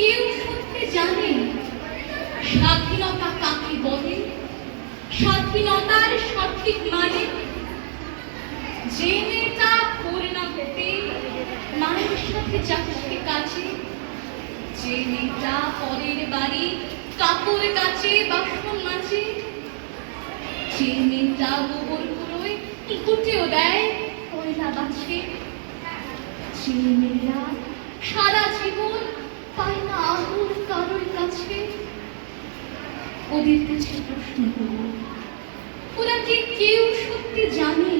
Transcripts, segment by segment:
কেউ সত্যি জানে স্বাধীনতা কাকে বলে, স্বাধীনতার সঠিক মানে? যে মেয়েটা পড়ে পেতে মায়ের সাথে যাচ্ছে কাছে, যে মেয়েটা পরের বাড়ি কাপড় কাচে বাসন মাজে, যে মেয়েটা গোবর কুড়োয় কুটেও দেয় কয়লা বাছে, যে মেয়েরা সারা জীবন পায় না আদর কারোর কাছে, ওদের কাছে প্রশ্ন করব, ওরা কি কেউ সত্যি জানে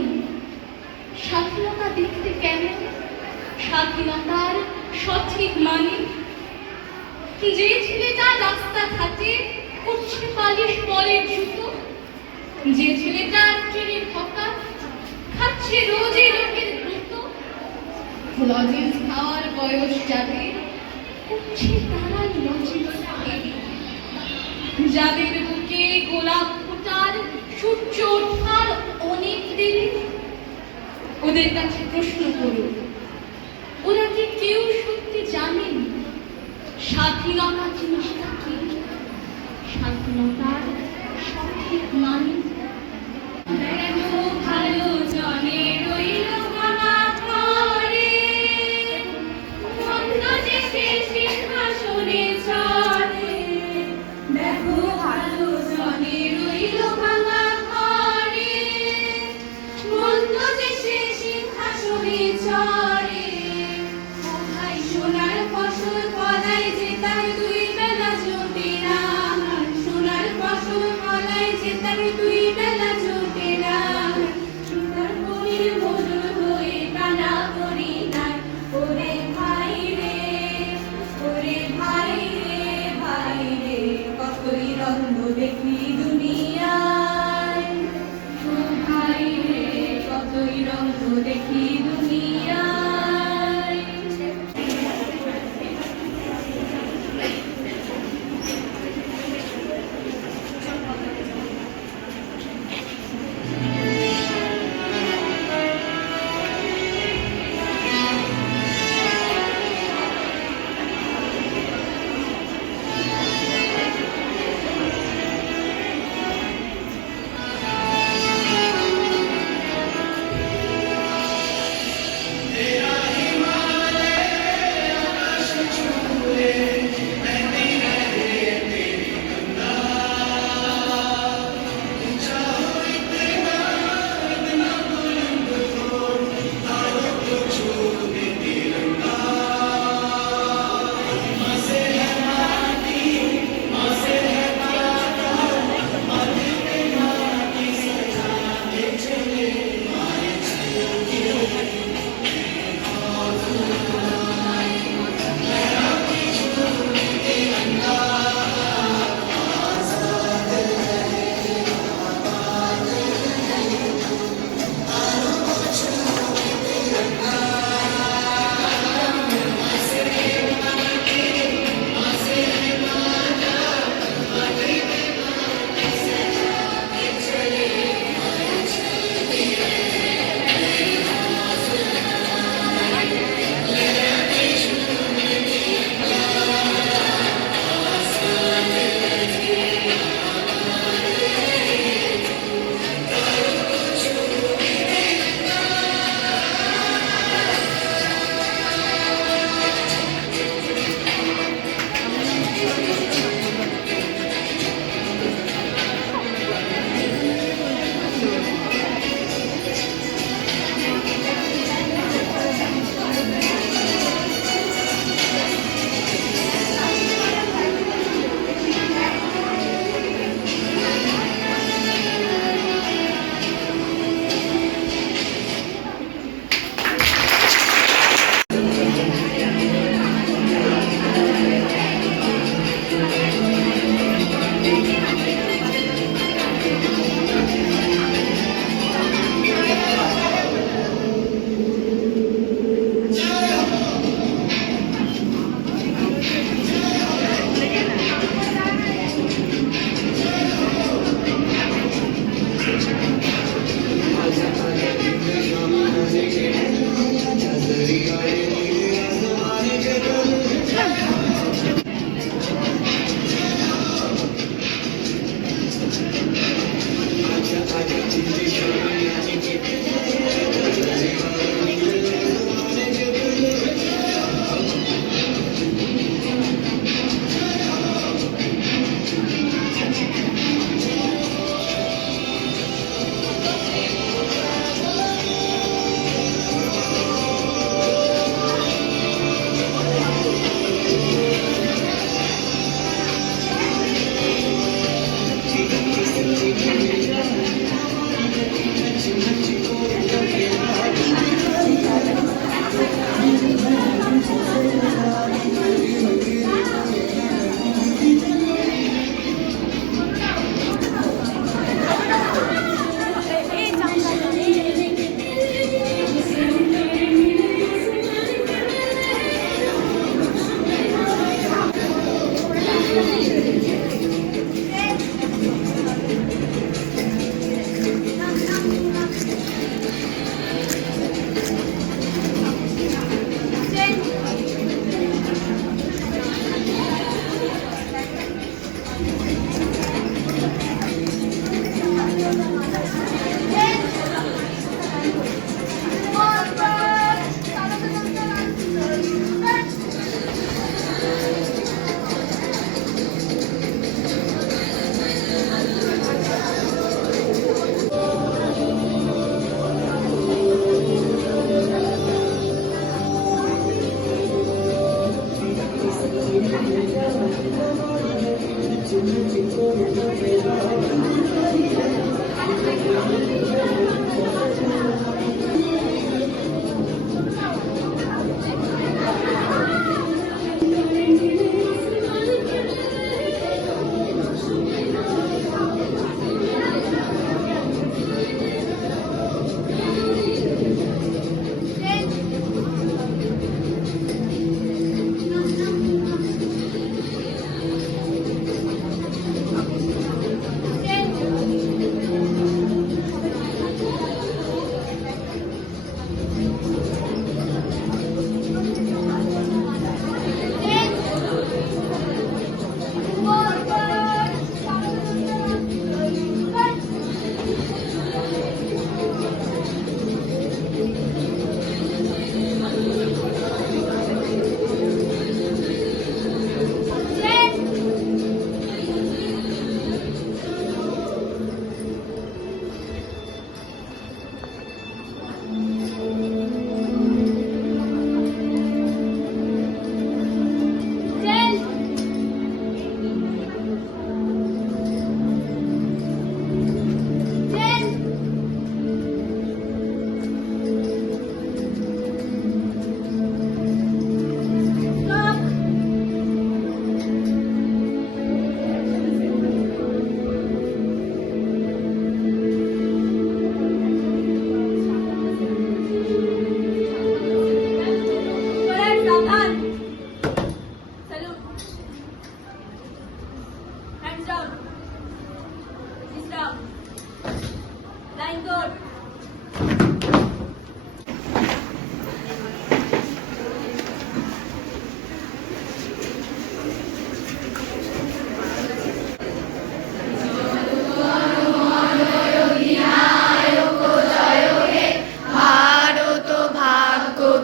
স্বাধীনতা দেখতে কেমন, স্বাধীনতার সঠিক মানে? যে ছেলেটা রাস্তাঘাটে উঠছে পালিশ পরের জুতো, যে ছেলেটা ট্রেনের হকার খাচ্ছে রোজই লোকের দ্রুত, লজেন্স খাওয়ার বয়স যাদের উঠছে তারাই লজেন্স খেয়ে, যাদের বুকে গোলাপ ফোটার সূর্য ওঠার অনেক দেরি, ওদের কাছে প্রশ্ন করুন, ওরা কি কেউ সত্যি জানেন স্বাধীনতা জিনিসটা কি, স্বাধীনতার সঠিক মানে? ভালো জনে রইল মামা ঘরে, মন্দ দেশে সিংহাসনে চড়ে, দেখো ভালো জনে রইল মামা ঘরে, মন্দ দেশে সিংহাসনে চড়ে, ও ভাই সোনার ফসল ফলাই যে তার দুই বেলা জোটে না, সোনার ফসল ফলাই যে তার দুই বেলা জোটে না,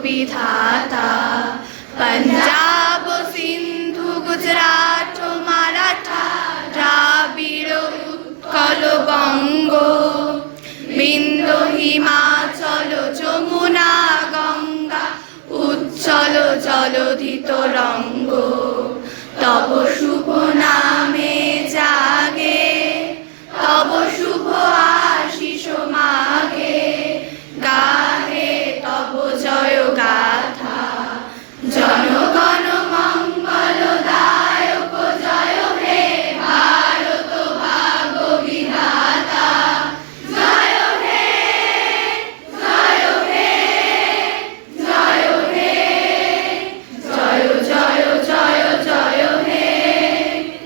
विधाता पंजाब सिंधु गुजरात माराठा द्राविड़ उत्कल बंग